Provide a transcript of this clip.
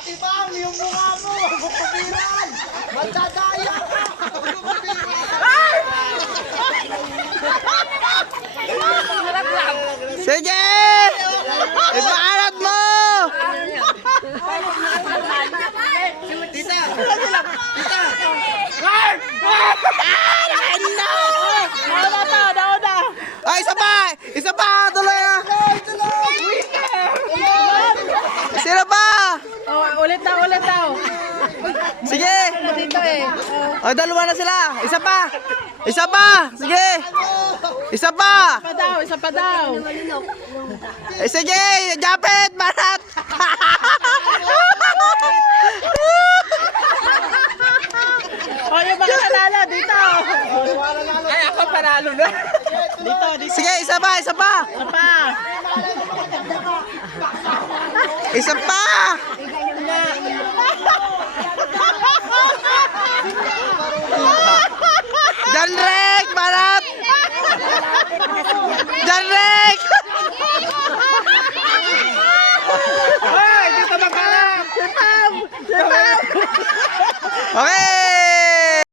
Ate Pam, yung mukha mo, bukubiran! Magdadaya ka! Sige! Ipaalat mo! Tita! Tita! Ay, isa pa! Isa pa! Tuloy na! Sino pa? Oh, ulit daw. Sige! Dito eh. O, dalawa na sila! Isa pa! Isa pa! Sige! Isa pa! Isa pa daw. Eh, sige! Japet! Barat! Oh, yung mga panalo dito. Ay, ako panalo na. Dito. Sige, isa pa! Isa pa! Isa pa. Isa pa! Janrek! Barat! Janrek! Hoy, dito magkalang. Okay!